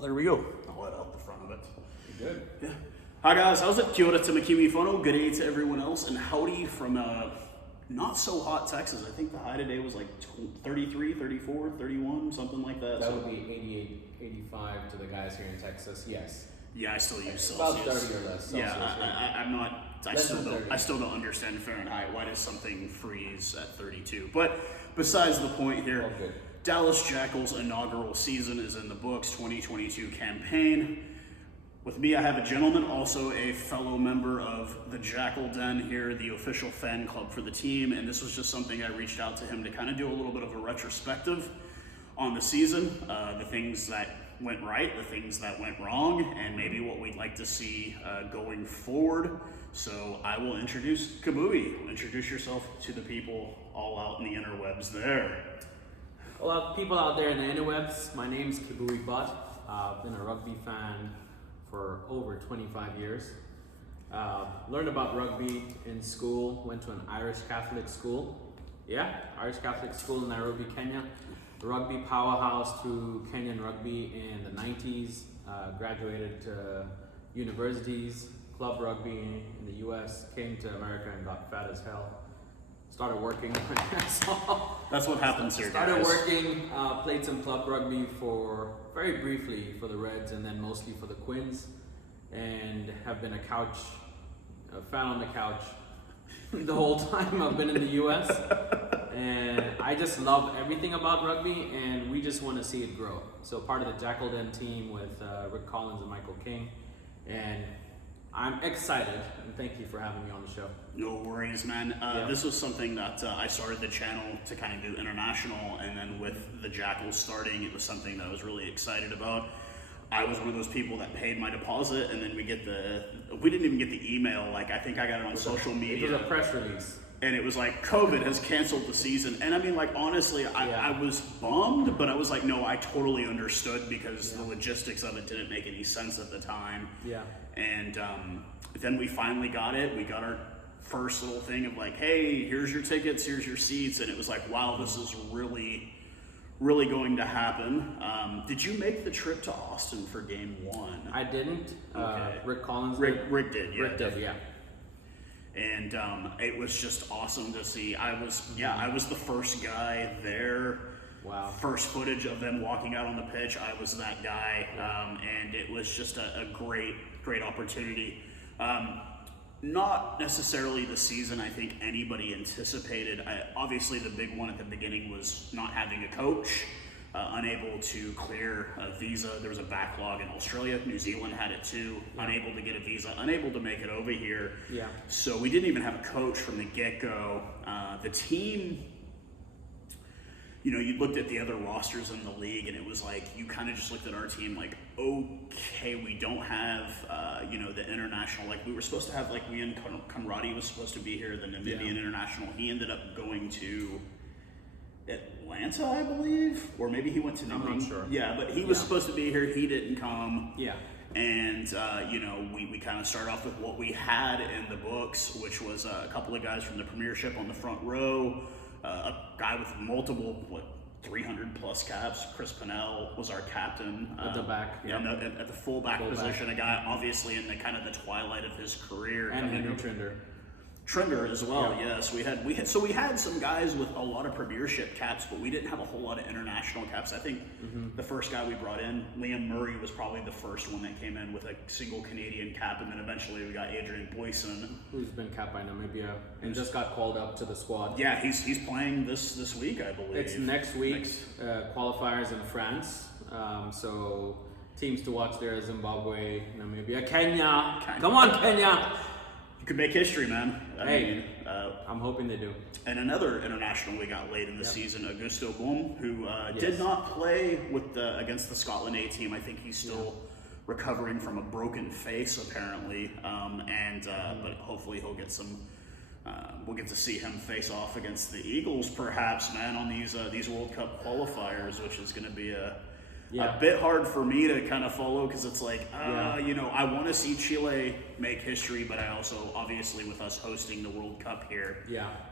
Oh, there we go. I'll let out the front of it. You're good. Yeah. Hi guys, how's it? Kia ora to my kiwi whanau. Good day to everyone else, and howdy from not so hot Texas. I think the high today was like 33, 34, 31, something like that. That would be 88, 85 to the guys here in Texas. Yes. Yeah, I still use about Celsius. 30 or less. Celsius, Yeah, I'm not. I still don't understand Fahrenheit. Why does something freeze at 32? But besides the point here, good. Dallas Jackals' inaugural season is in the books. 2022 campaign. With me, I have a gentleman, also a fellow member of the Jackal Den here, the official fan club for the team. And this was just something I reached out to him to kind of do a little bit of a retrospective on the season, the things that went right, the things that went wrong, and maybe what we'd like to see going forward. So I will introduce Kibui. Introduce yourself to the people all out in the interwebs there. Well, people out there in the interwebs, my name's Kibui Butt. I've been a rugby fan for over 25 years. Learned about rugby in school, went to an Irish Catholic school. Yeah, Irish Catholic school in Nairobi, Kenya. The rugby powerhouse through Kenyan rugby in the 90s. Graduated to universities, club rugby in the US, came to America and got fat as hell. Started working. That's what happens here, guys. Started working, played some club rugby for, very briefly for the Reds and then mostly for the Quins. And have been a fan on the couch the whole time I've been in the US. And I just love everything about rugby, and we just want to see it grow. So part of the Jackal Den team with Rick Collins and Michael King, and I'm excited, and thank you for having me on the show. No worries, man. This was something that I started the channel to kind of do international, and then with the Jackals starting, it was something that I was really excited about. I was one of those people that paid my deposit, and then we didn't even get the email. Like, I think I got it on social media. It was a press release. And it was like, COVID has canceled the season. And I mean, like, honestly, I was bummed, but I was like, no, I totally understood because the logistics of it didn't make any sense at the time. Yeah. And then we finally got it. We got our first little thing of like, hey, here's your tickets, here's your seats. And it was like, wow, this is really going to happen. Did you make the trip to Austin for game one? I didn't. Okay. Rick Collins did. Rick did, yeah. Rick did, yeah. And it was just awesome to see. I was the first guy there. Wow. First footage of them walking out on the pitch, I was that guy. And it was just a great opportunity. Not necessarily the season I think anybody anticipated. Obviously the big one at the beginning was not having a coach, unable to clear a visa. There was a backlog in Australia. New Zealand had it too. Unable to get a visa, unable to make it over here. Yeah. So we didn't even have a coach from the get-go. The team, you know, you looked at the other rosters in the league and it was like, you kind of just looked at our team like, okay, we don't have, the international, like we were supposed to have, like Ian Conradi was supposed to be here, the Namibian international. He ended up going to Atlanta, I believe, or maybe he went to I'm not sure. Yeah, but he was supposed to be here. He didn't come. Yeah. And, we kind of start off with what we had in the books, which was a couple of guys from the Premiership on the front row, a guy with multiple, 300 plus caps. Chris Pannell was our captain. At the back. Yeah. At the fullback position, a guy obviously in the kind of the twilight of his career. And Henry Trinder as well, yes. We had some guys with a lot of Premiership caps, but we didn't have a whole lot of international caps. I think the first guy we brought in, Liam Murray, was probably the first one that came in with a single Canadian cap, and then eventually we got Adrian Boyson, who's been capped by Namibia and just got called up to the squad. Yeah, he's playing this week, I believe. It's next week. Qualifiers in France. So teams to watch there: Zimbabwe, Namibia, Kenya. Come on, Kenya. You could make history, man. I mean, I'm hoping they do. And another international we got late in the season, Augusto Boom, who did not play against the Scotland A team. I think he's still recovering from a broken face, apparently. But hopefully he'll get some. We'll get to see him face off against the Eagles, perhaps, man, on these World Cup qualifiers, which is going to be Yeah. A bit hard for me to kind of follow because it's like, you know, I want to see Chile make history, but I also, obviously, with us hosting the World Cup here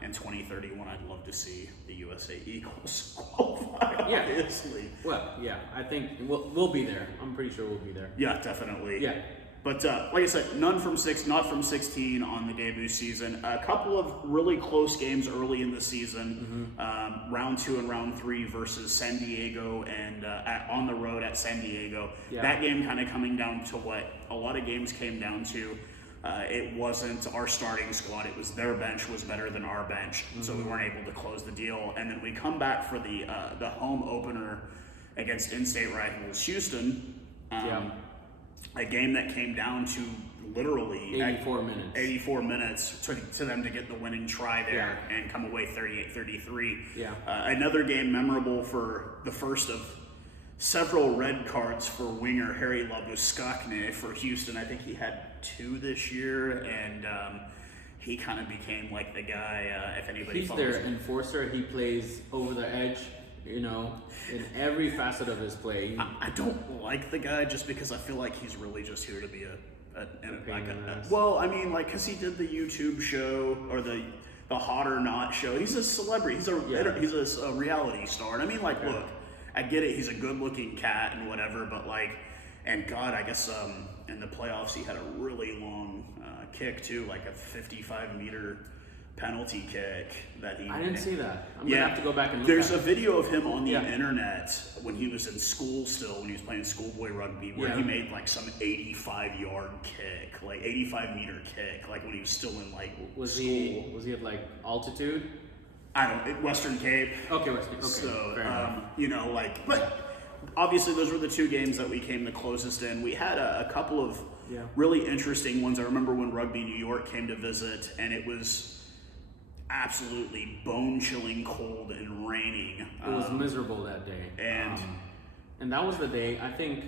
in 2031, I'd love to see the USA Eagles qualify, obviously. Well, yeah, I think we'll be there. I'm pretty sure we'll be there. Yeah, definitely. Yeah. But like I said, not from 16 on the debut season. A couple of really close games early in the season. Round 2 and round 3 versus San Diego and on the road at San Diego. Yeah. That game kind of coming down to what a lot of games came down to. It wasn't our starting squad. It was their bench was better than our bench. So we weren't able to close the deal. And then we come back for the home opener against in-state rivals Houston. A game that came down to literally 84 minutes to them to get the winning try there and come away 38-33. Yeah. Another game memorable for the first of several red cards for winger Harry Labuskakne for Houston. I think he had 2 this year, and he kind of became like the guy, if anybody He's follows their enforcer. He plays over the edge. You know, in every facet of his play. I don't like the guy just because I feel like he's really just here to be well, I mean, like, because he did the YouTube show or the Hot or Not show. He's a celebrity. He's a reality star. And I mean, like, look, I get it. He's a good-looking cat and whatever, but like, and God, I guess in the playoffs he had a really long kick too, like a 55-meter penalty kick that he. I didn't see that. I'm gonna have to go back and look. There's a video of him on the internet when he was in school still, when he was playing schoolboy rugby, where he made like some 85-yard kick, like 85-meter kick, like when he was still in like was school. Was he at like altitude? I don't. Western Cape. Okay, Western. Okay. So you know, like, but obviously those were the 2 games that we came the closest in. We had a couple of really interesting ones. I remember when Rugby New York came to visit, and it was absolutely bone-chilling cold and raining. It was miserable that day. And that was the day, I think,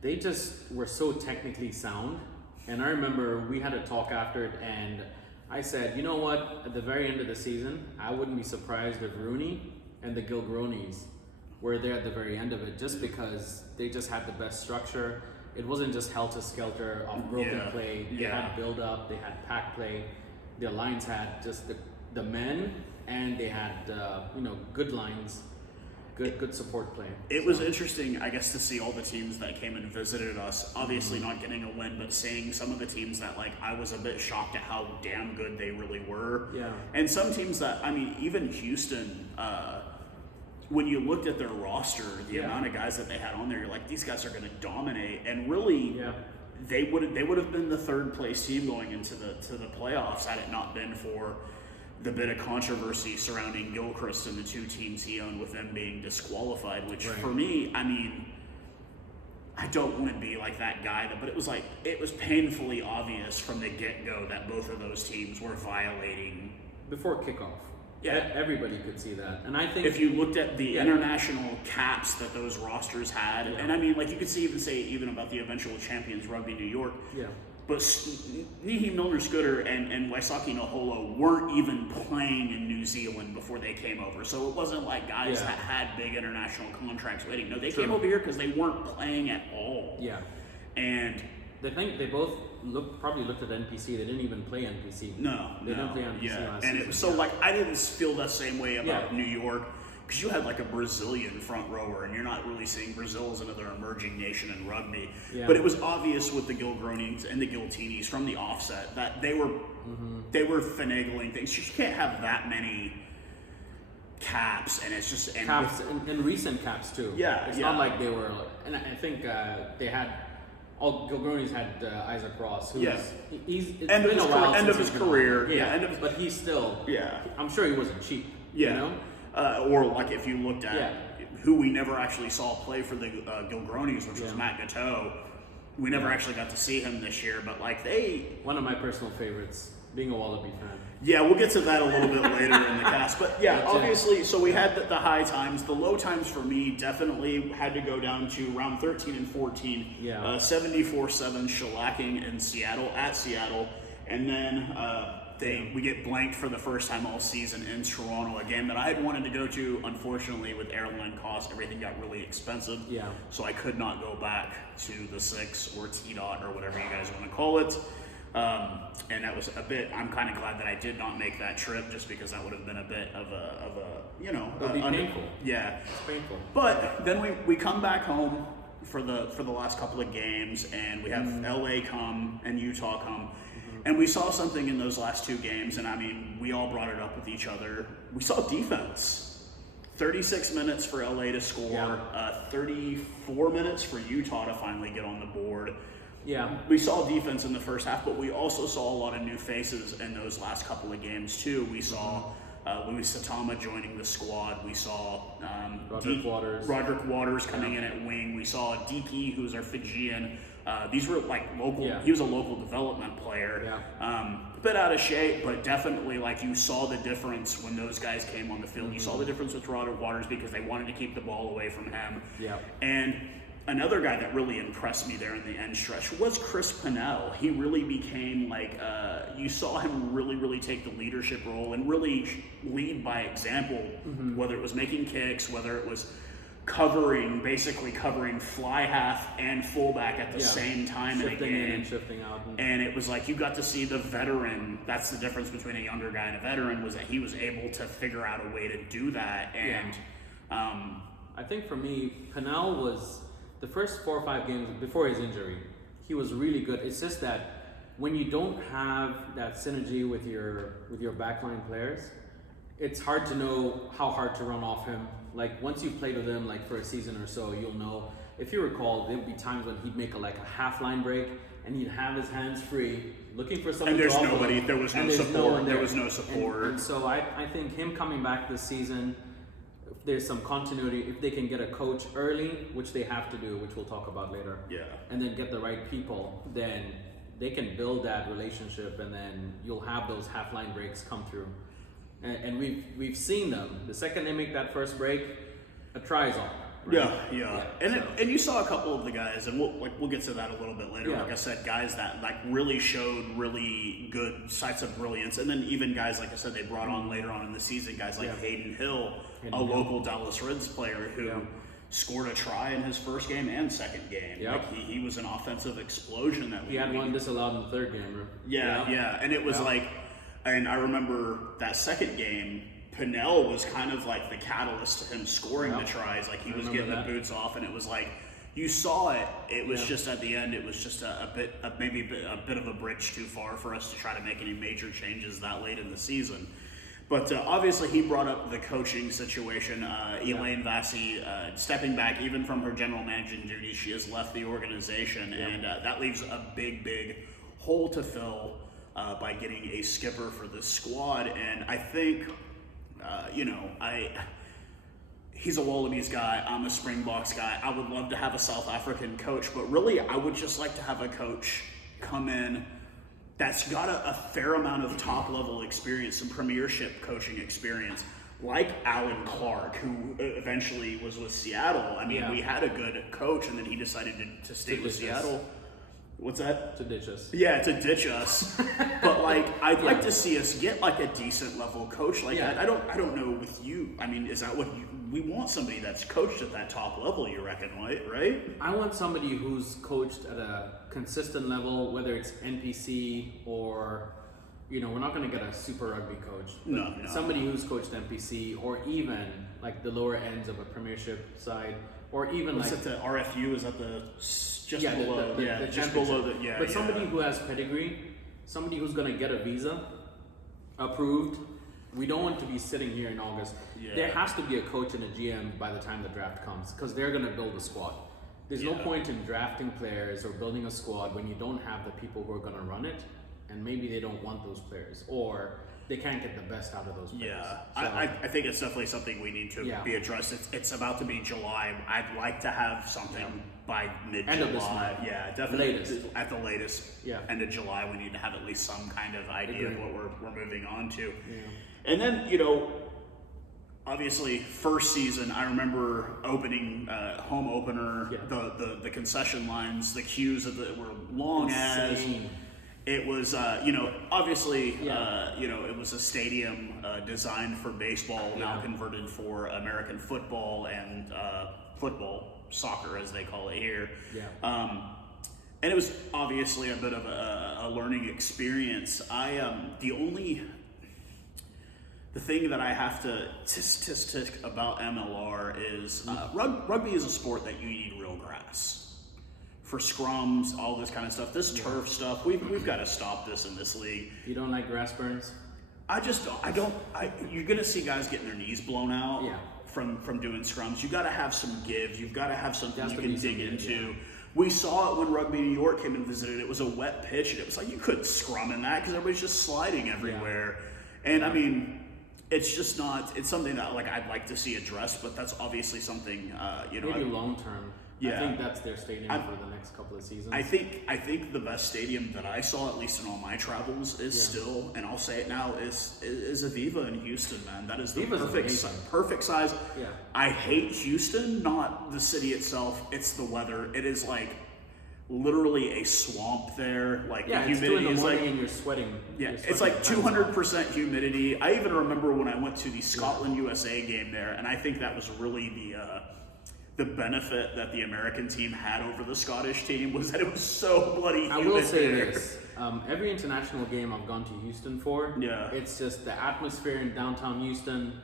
they just were so technically sound. And I remember we had a talk after it, and I said, you know what, at the very end of the season, I wouldn't be surprised if Rooney and the Gilgronis were there at the very end of it, just because they just had the best structure. It wasn't just helter-skelter off broken play. They had build-up, they had pack play. The lines had just the men, and they had good lines, good support play. It was interesting, I guess, to see all the teams that came and visited us. Obviously, not getting a win, but seeing some of the teams that, like, I was a bit shocked at how damn good they really were. Yeah. And some teams that, I mean, even Houston. When you looked at their roster, the amount of guys that they had on there, you're like, these guys are going to dominate, and really. They would have been the 3rd place team going into the playoffs had it not been for the bit of controversy surrounding Gilchrist and the 2 teams he owned, with them being disqualified. Which for me, I mean, I don't want to be like that guy, but it was painfully obvious from the get-go that both of those teams were violating before kickoff. Yeah, everybody could see that, and I think if you looked at the international caps that those rosters had, and I mean, like, you could say about the eventual champions, Rugby New York. Yeah. But Nihi Milner-Scudder and Waisaki Naholo weren't even playing in New Zealand before they came over, so it wasn't like guys that had big international contracts waiting. No, they came over here because they weren't playing at all. Yeah. And they think they both probably looked at NPC. They didn't even play NPC. No, they didn't play NPC last season. And it was so like I didn't feel that same way about New York, because you had like a Brazilian front rower, and you're not really seeing Brazil as another emerging nation in rugby. Yeah. But it was obvious with the Gilgronis and the Giltinis from the offset that they were finagling things. You can't have that many caps, and it's just caps and recent caps too. Yeah, it's not like they were. And I think they had. All Gilgronis had Isaac Ross, who's he's end of his career. But he's still. Yeah, I'm sure he wasn't cheap. Yeah, you know? Or like if you looked at who we never actually saw play for the Gilgronis, which was Matt Gateau. We never actually got to see him this year, but like one of my personal favorites, being a Wallaby fan. Yeah, we'll get to that a little bit later in the cast. But obviously, so we had the high times. The low times for me definitely had to go down to round 13 and 14. 74-7 shellacking in Seattle, at Seattle. And then We get blanked for the first time all season in Toronto, a game that I had wanted to go to. Unfortunately, with airline costs, everything got really expensive. Yeah. So I could not go back to the Six or T-Dot or whatever you guys want to call it. And that was a bit. I'm kind of glad that I did not make that trip, just because that would have been a bit of a you know, it would be painful. Yeah, It's painful. but then we come back home for the last couple of games, and we have LA come and Utah come, and we saw something in those last two games, and I mean, we all brought it up with each other. We saw defense. 36 minutes for LA to score, 34 minutes for Utah to finally get on the board. Yeah. We saw defense in the first half, but we also saw a lot of new faces in those last couple of games too. We saw Louis Satama joining the squad. We saw Roderick Waters coming in at wing. We saw DP, who's our Fijian. These were like local. Yeah. He was a local development player. Yeah. A bit out of shape, but definitely like you saw the difference when those guys came on the field. You saw the difference with Roderick Waters because they wanted to keep the ball away from him. Yeah. And another guy that really impressed me there in the end stretch was Chris Pannell. He really became like, you saw him really take the leadership role and really lead by example, whether it was making kicks, whether it was basically covering fly half and fullback at the same time in a game. In and shifting out. And it was like you got to see the veteran. That's the difference between a younger guy and a veteran, was that he was able to figure out a way to do that. And I think for me, Pannell was, the first 4 or 5 games before his injury, he was really good. It's just that when you don't have that synergy with your backline players, it's hard to know how hard to run off him. Like once you've played with him like for a season or so, you'll know. If you recall, there would be times when he'd make a half line break and he'd have his hands free, looking for someone. And there's to nobody. There was no support. There was no support. And so I think him coming back this season, there's some continuity. If they can get a coach early, which they have to do, which we'll talk about later, and then get the right people, then they can build that relationship, and then you'll have those half line breaks come through. And we've seen them. The second they make that first break, a try's on. Right? Yeah. And you saw a couple of the guys, and we'll get to that a little bit later. Yeah. Like I said, guys that like really showed really good sights of brilliance, and then even guys like I said they brought on later on in the season, guys like Hayden Hill, local Dallas Reds player who scored a try in his first game and second game. Yep. Like he was an offensive explosion that he had one disallowed in the third game. Right? Yeah, and it was like, and I remember that second game, Pannell was kind of like the catalyst to him scoring the tries. Like he was getting the boots off, and it was like you saw it. It was just at the end. It was just maybe a bit of a bridge too far for us to try to make any major changes that late in the season. But obviously, he brought up the coaching situation. Elaine Vassie stepping back even from her general managing duties. She has left the organization, and that leaves a big hole to fill by getting a skipper for the squad. And I think. He's a Wallabies guy, I'm a Springboks guy. I would love to have a South African coach, but really I would just like to have a coach come in that's got a fair amount of top level experience, some premiership coaching experience, like Alan Clark, who eventually was with Seattle. I mean, we had a good coach, and then he decided to stay with Seattle. What's that? To ditch us. Yeah, to ditch us. But like, I'd like to see us get like a decent level coach. Like, I don't know with you. I mean, is that what we want? Somebody that's coached at that top level, you reckon, right? I want somebody who's coached at a consistent level, whether it's NPC or, we're not going to get a super rugby coach. No. Somebody who's coached NPC, or even like the lower ends of a premiership side, or even was like it the RFU? Is that the just below? The just below the But somebody who has pedigree, somebody who's going to get a visa approved. We don't want to be sitting here in August. There has to be a coach and a GM by the time the draft comes, because they're going to build a squad. There's no point in drafting players or building a squad when you don't have the people who are going to run it, and maybe they don't want those players, or they can't get the best out of those players. Yeah, I think it's definitely something we need to be addressed. It's about to be July. I'd like to have something by mid-July. End of this month. Yeah, definitely. Latest. At the latest. Yeah. End of July, we need to have at least some kind of idea of what we're moving on to. Yeah. And then, obviously, first season, I remember opening home opener, the concession lines, the queues that were long as. It was, obviously, it was a stadium designed for baseball, now converted for American football and soccer, as they call it here. Yeah. And it was obviously a bit of a learning experience. The thing that I have to statistic about MLR is rugby is a sport that you need real grass. For scrums, all this kind of stuff, this turf stuff, we've got to stop this in this league. You don't like grass burns? You're gonna see guys getting their knees blown out from doing scrums. You got to have some give. You've got to have something you can dig into. We saw it when Rugby New York came and visited. It was a wet pitch, and it was like you couldn't scrum in that because everybody's just sliding everywhere. And I mean, it's just not. It's something that I'd like to see addressed, but that's obviously something maybe long term. Yeah. I think that's their stadium for the next couple of seasons. I think the best stadium that I saw, at least in all my travels, is still, and I'll say it now, is Aviva in Houston, man. That is the perfect size. Yeah. I hate Houston, not the city itself. It's the weather. It is like literally a swamp there. Like the humidity is like, and you're sweating. Yeah, it's like 200% humidity. I even remember when I went to the Scotland USA game there, and I think that was really the benefit that the American team had over the Scottish team was that it was so bloody humid. I will say there. this: every international game I've gone to Houston for, it's just the atmosphere in downtown Houston,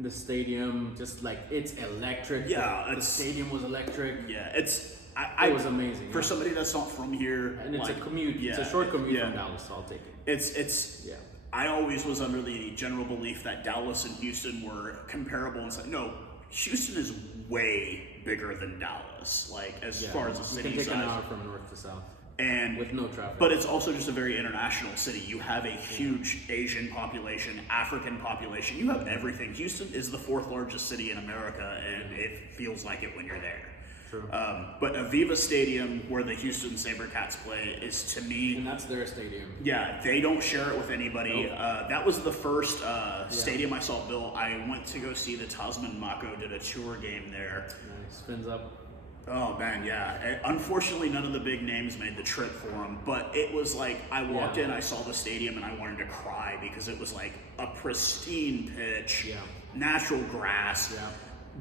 the stadium, just like it's electric. Yeah, the stadium was electric. Yeah, it was amazing. For somebody that's not from here, and it's a commute. Yeah, it's a short commute from Dallas, so I'll take it. I always was under the general belief that Dallas and Houston were comparable, and said no. Houston is way bigger than Dallas, as far as the city size. You can take an hour from north to south, and with no traffic. But it's also just a very international city. You have a huge Asian population, African population. You have everything. Houston is the 4th largest city in America, and it feels like it when you're there. True. But Aviva Stadium, where the Houston SaberCats play, is to me... And that's their stadium. Yeah, they don't share it with anybody. Nope. That was the first stadium I saw built. I went to go see the Tasman Mako, did a tour game there. Nice. Spins up. Oh, man, yeah. Unfortunately, none of the big names made the trip for them. But it was like, I walked in, I saw the stadium, and I wanted to cry because it was like a pristine pitch, natural grass. Yeah.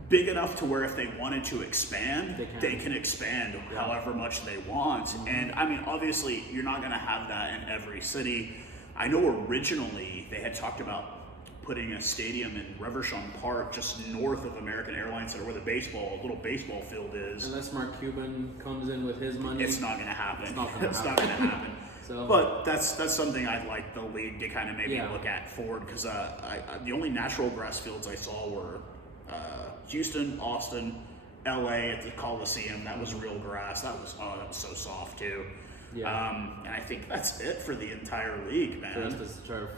Big enough to where if they wanted to expand, they can expand however much they want. Mm-hmm. And I mean, obviously, you're not going to have that in every city. I know originally they had talked about putting a stadium in Reverchon Park, just north of American Airlines Center, where the little baseball field is. Unless Mark Cuban comes in with his money, it's not going to happen. It's not going to happen. So, but that's something I'd like the league to kind of maybe look at forward, because the only natural grass fields I saw were Houston, Austin, LA at the Coliseum. That was real grass. That was so soft too. Yeah. And I think that's it for the entire league, man. The rest is turf.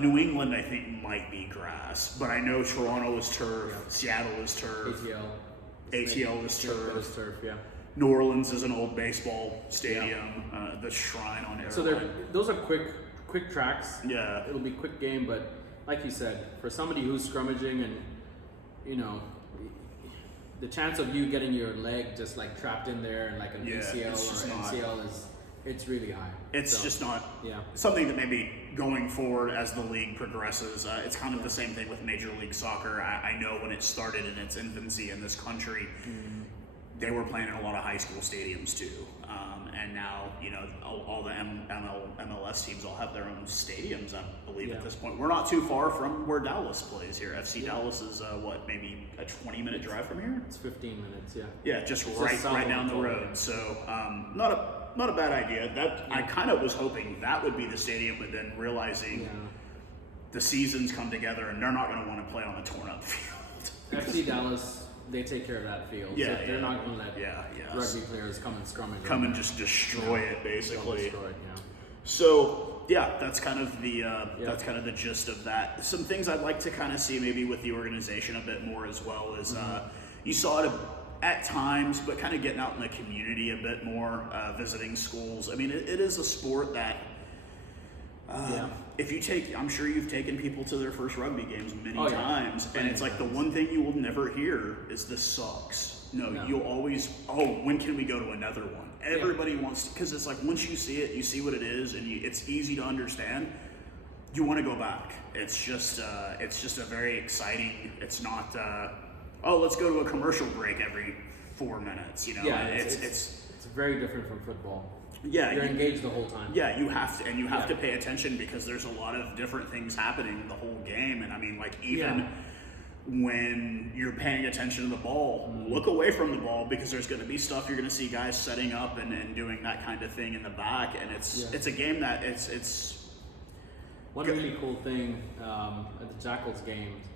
New England, I think, might be grass, but I know Toronto is turf. Yeah. Seattle is turf. ATL is turf. Yeah. New Orleans is an old baseball stadium. The Shrine on Airline. So those are quick tracks. Yeah. It'll be a quick game, but like you said, for somebody who's scrummaging and the chance of you getting your leg just like trapped in there and like an ACL or MCL it's really high. It's just not something that maybe going forward as the league progresses, it's kind of the same thing with Major League Soccer. I know when it started in its infancy in this country, they were playing in a lot of high school stadiums too. And now, all the MLS teams all have their own stadiums, I believe, at this point. We're not too far from where Dallas plays here. FC Dallas is, maybe a 20-minute drive from here? It's 15 minutes, Yeah, just right down the road. So, not a bad idea. I kind of was hoping that would be the stadium, but then realizing the seasons come together and they're not going to want to play on a torn-up field. FC Dallas... They take care of that field. Yeah, so they're not going to let rugby players come and scrummage. Come and just destroy it, basically. Destroy it, So that's kind of the gist of that. Some things I'd like to kind of see maybe with the organization a bit more as well is you saw it at times, but kind of getting out in the community a bit more, visiting schools. I mean, it is a sport that. If you I'm sure you've taken people to their first rugby games many times, and it's like the one thing you will never hear is this sucks. No, you'll always, when can we go to another one? Everybody wants to, because it's like once you see it, you see what it is, and it's easy to understand. You want to go back. It's just a very exciting. It's not, let's go to a commercial break every 4 minutes. You know, it's very different from football. Yeah, you're engaged the whole time. Yeah, you have to, and you have to pay attention because there's a lot of different things happening the whole game. And I mean, like even when you're paying attention to the ball, look away from the ball because there's going to be stuff you're going to see guys setting up and doing that kind of thing in the back. And it's a game that it's one really cool thing at the Jackals games.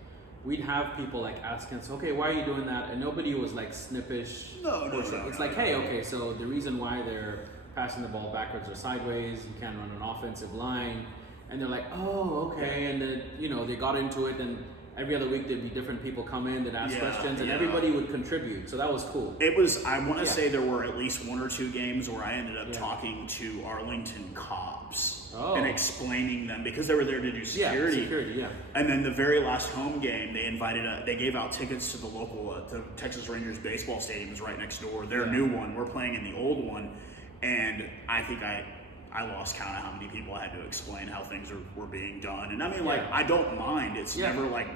We'd have people like asking us, okay, why are you doing that? And nobody was like snippish. No. It's like, hey, okay, so the reason why they're passing the ball backwards or sideways, you can't run an offensive line. And they're like, oh, okay. And then, they got into it, and every other week there'd be different people come in that ask questions, and everybody would contribute. So that was cool. It was, I want to say there were at least 1 or 2 games where I ended up talking to Arlington cops and explaining them because they were there to do security. And then the very last home game, they gave out tickets to the local, to Texas Rangers baseball stadium is right next door. Their new one, we're playing in the old one. And I think I lost count of how many people I had to explain how things were being done. And I mean, I don't mind. It's never like,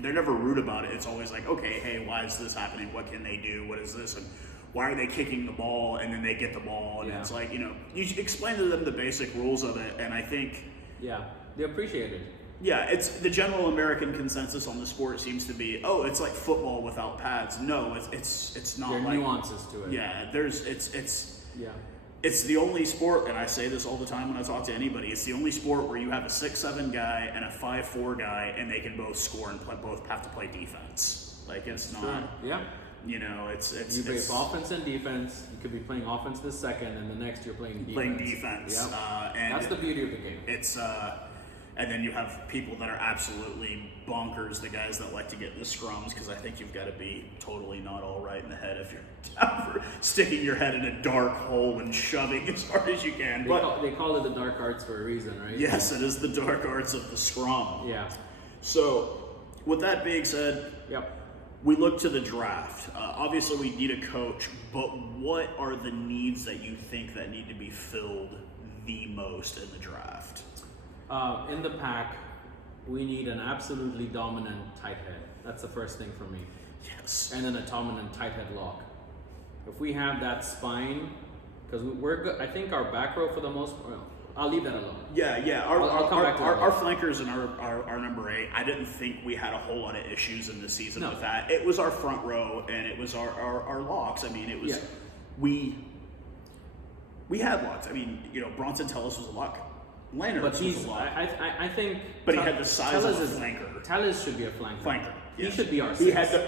they're never rude about it. It's always like, okay, hey, why is this happening? What can they do? What is this? And why are they kicking the ball? And then they get the ball. And it's like, you explain to them the basic rules of it. And I think... Yeah, they appreciate it. Yeah, it's the general American consensus on the sport seems to be, it's like football without pads. No, it's not. There are nuances to it. Yeah, it's the only sport, and I say this all the time when I talk to anybody, it's the only sport where you have a 6'7" guy and a 5'4" guy, and they can both score and both have to play defense. Like, it's not... Sure. Yeah. It's... You play offense and defense. You could be playing offense this second, and the next you're playing defense. Yep. And that's the beauty of the game. It's... And then you have people that are absolutely bonkers, the guys that like to get in the scrums, because I think you've got to be totally not all right in the head if you're down for sticking your head in a dark hole and shoving as hard as you can. They call it the dark arts for a reason, right? Yes, it is the dark arts of the scrum. Yeah. So, with that being said, we look to the draft. Obviously, we need a coach, but what are the needs that you think that need to be filled the most in the draft? In the pack, we need an absolutely dominant tight head. That's the first thing for me. Yes. And then a dominant tight head lock. If we have that spine, because we're good. I think our back row for the most part, I'll leave that alone. Yeah. I'll come back to our flankers and our number 8, I didn't think we had a whole lot of issues in the season with that. It was our front row and it was our locks. I mean, it was, we had locks. I mean, Bronson Tellis was a lock. Leonard but I think. But he had the size of a flanker. Tellis should be a flanker. Yes. He should be our 6.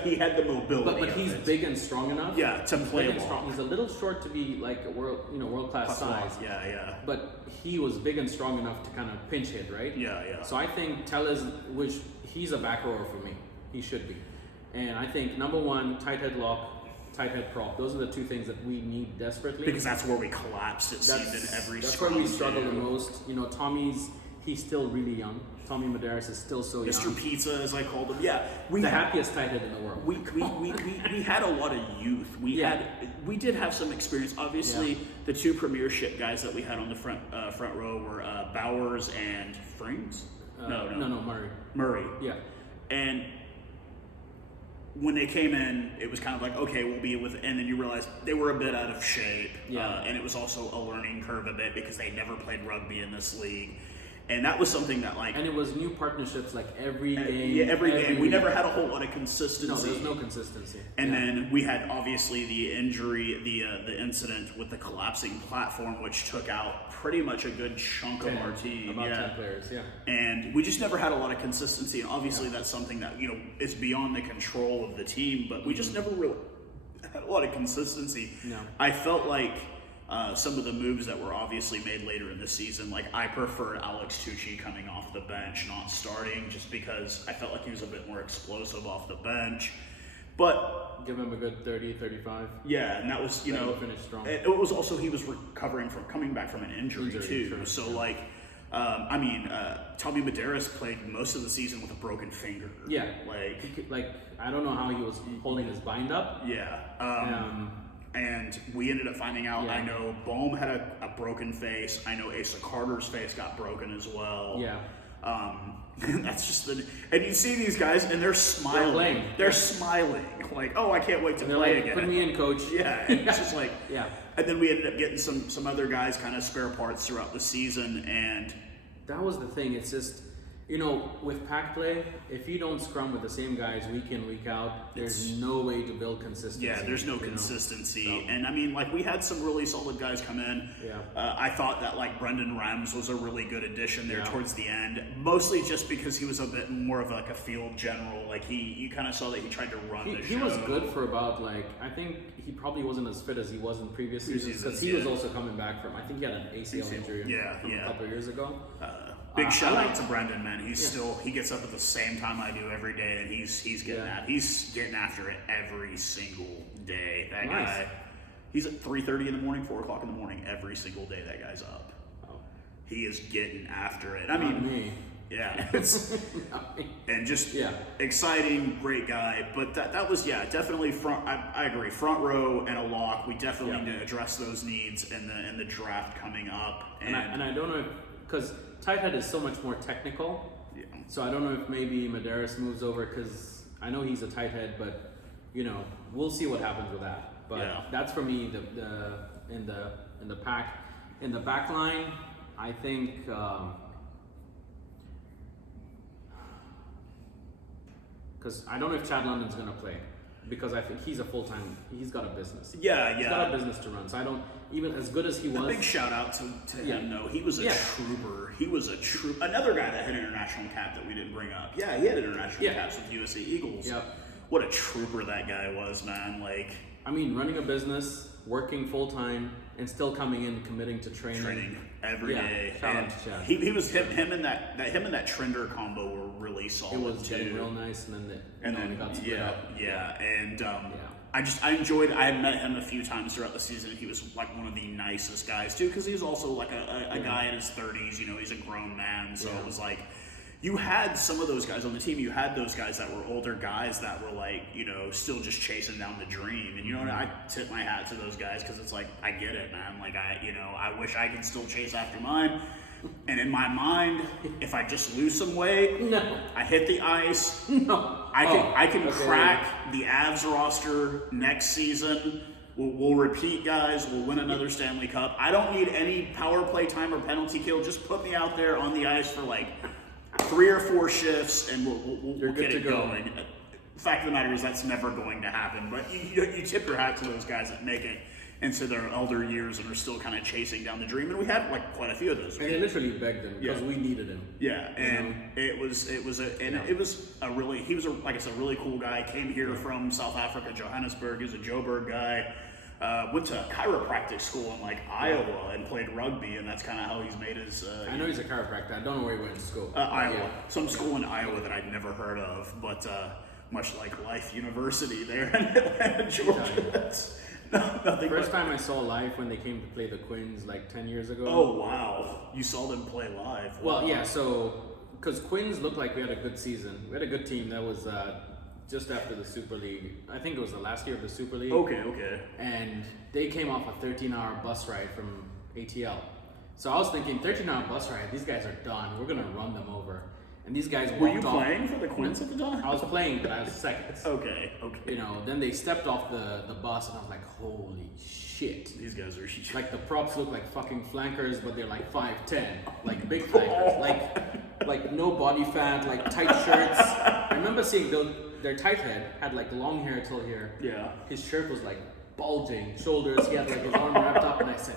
He had the mobility. But he's big and strong enough. Yeah, to play along. He's a little short to be like a world class size. Yeah. But he was big and strong enough to kind of pinch hit, right? Yeah. So I think Tellis, which he's a back rower for me. He should be. And I think number 1, tight head lock, tight head prop. Those are the 2 things that we need desperately. Because that's where we collapsed, it seemed, in every That's where we struggle the most. He's still really young. Tommy Medeiros is still so young. Mr. Pizza, as I called him. Yeah. Happiest tight head in the world. We had a lot of youth. We did have some experience. Obviously, the 2 premiership guys that we had on the front row were Bowers and Frings. No, Murray. Yeah. And when they came in, it was kind of like, okay, we'll be with, and then you realize they were a bit out of shape. And it was also a learning curve a bit because they never played rugby in this league. And that was something that and it was new partnerships like every game. Yeah, every game. We never had a whole lot of consistency. No, there was no consistency. And then we had obviously the injury, the incident with the collapsing platform, which took out pretty much a good chunk of our team. About 10 players, And we just never had a lot of consistency. And obviously that's something that, is beyond the control of the team, but we just never really had a lot of consistency. No. I felt like some of the moves that were obviously made later in the season, like I preferred Alex Tucci coming off the bench, not starting, just because I felt like he was a bit more explosive off the bench. But give him a good 30, 35. Yeah, and that was, finish strong. It was also he was coming back from an injury too. True. So Tommy Medeiros played most of the season with a broken finger. Yeah. Like I don't know how he was holding his bind up. Yeah. And we ended up finding out, Yeah. I know Bohm had a broken face. I know Asa Carter's face got broken as well. Yeah. That's just and you see these guys and they're smiling. They're smiling. Like, oh, I can't wait to play like, again. Put me in, coach. Yeah. And it's just like, yeah. And then we ended up getting some other guys kind of spare parts throughout the season, and that was the thing. It's just, with pack play, if you don't scrum with the same guys week in, week out, there's no way to build consistency. Yeah, there's no consistency. So. And we had some really solid guys come in. Yeah. I thought that Brendan Rams was a really good addition there towards the end, mostly just because he was a bit more of a field general. You kind of saw that he tried to run the show. He was good for about I think he probably wasn't as fit as he was in previous seasons because he was also coming back from, I think he had an ACL injury from a couple of years ago. Big shout out to Brendan, man. He gets up at the same time I do every day, and he's getting after it every single day. That guy, he's at 3:30 in the morning, 4 o'clock in the morning every single day. That guy's up. Oh. He is getting after it. Me. Yeah, and just exciting, great guy. But that was definitely front. I agree, front row and a lock. We definitely need to address those needs in the draft coming up. And I don't know because tight head is so much more technical. Yeah. So I don't know if maybe Medeiros moves over because I know he's a tight head, but we'll see what happens with that. But that's for me in the pack. In the back line, I think because I don't know if Chad London's gonna play because I think he's he's got a business. He's got a business to run. So I don't, even as good as he was. A big shout out to him though. He was a trooper. He was a trooper. Another guy that had international cap that we didn't bring up. Yeah, he had international caps with USA Eagles. Yep. What a trooper that guy was, man. Running a business, working full time, and still coming in, committing to training every day. Shout out to Chad. He was him and that Trender combo were really solid. It was too. getting real nice, and then it got split up. I enjoyed. I had met him a few times throughout the season. He was one of the nicest guys too, because he was also a guy in his 30s. He's a grown man, so it was you had some of those guys on the team. You had those guys that were older guys that were still just chasing down the dream. And I tip my hat to those guys because it's I get it, man. I wish I could still chase after mine. And in my mind, if I just lose some weight, I hit the ice. I can crack the Avs roster next season. We'll repeat, guys. We'll win another Stanley Cup. I don't need any power play time or penalty kill. Just put me out there on the ice for 3 or 4 shifts, and we'll get it going. The fact of the matter is that's never going to happen. But you tip your hat to those guys that make it into their elder years and are still kind of chasing down the dream. And we had quite a few of those. And they literally begged him because we needed him. Yeah, and he was a really cool guy. Came here from South Africa, Johannesburg. He's a Joburg guy. Went to chiropractic school in Iowa and played rugby, and that's kind of how he's made his. I know he's a chiropractor. I don't know where he went to school. Iowa, some school in Iowa that I'd never heard of, but much like Life University there in Atlanta, Georgia. Nothing. First time I saw live when they came to play the Quins 10 years ago. Oh wow! You saw them play live. Wow. Well, yeah. So because Quins looked like we had a good season, we had a good team. That was just after the Super League. I think it was the last year of the Super League. Okay. And they came off a 13-hour bus ride from ATL. So I was thinking, 13-hour bus ride. These guys are done. We're gonna run them over. And these guys walked off. Were you playing for the Quins at the time? I was playing, but I was second. Okay. Then they stepped off the bus, and I was like, holy shit. These guys are the props look like fucking flankers, but they're 5'10", big flankers, no body fat, tight shirts. I remember seeing their tight head had long hair till here. Yeah. His shirt was bulging, shoulders. He had his arm wrapped up, and I said,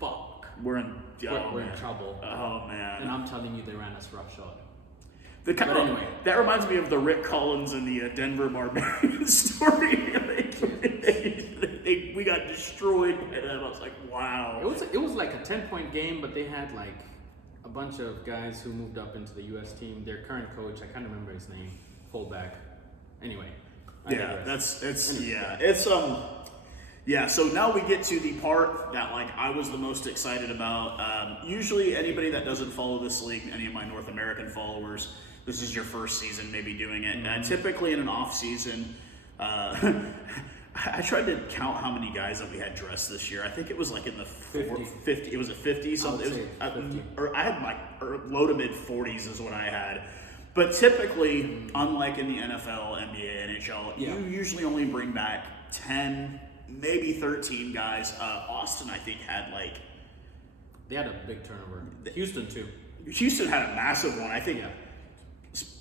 "Fuck, we're in trouble." Oh man. And I'm telling you, they ran us roughshod. Anyway, that reminds me of the Rick Collins and the Denver Barbarians story. We got destroyed by them. I was like, wow. It was a 10-point game, but they had a bunch of guys who moved up into the U.S. team. Their current coach, I can't remember his name, fullback. Anyway. Yeah, so now we get to the part that like I was the most excited about. Usually anybody that doesn't follow this league, any of my North American followers, this is your first season maybe doing it. Typically in an off season, I tried to count how many guys that we had dressed this year. I think it was like in the 50. It was a 50 something. I had like low to mid 40s is what I had. But typically, unlike in the NFL, NBA, NHL, you usually only bring back 10, maybe 13 guys. Austin, I think, had like... They had a big turnover. Houston, too. Houston had a massive one. I think...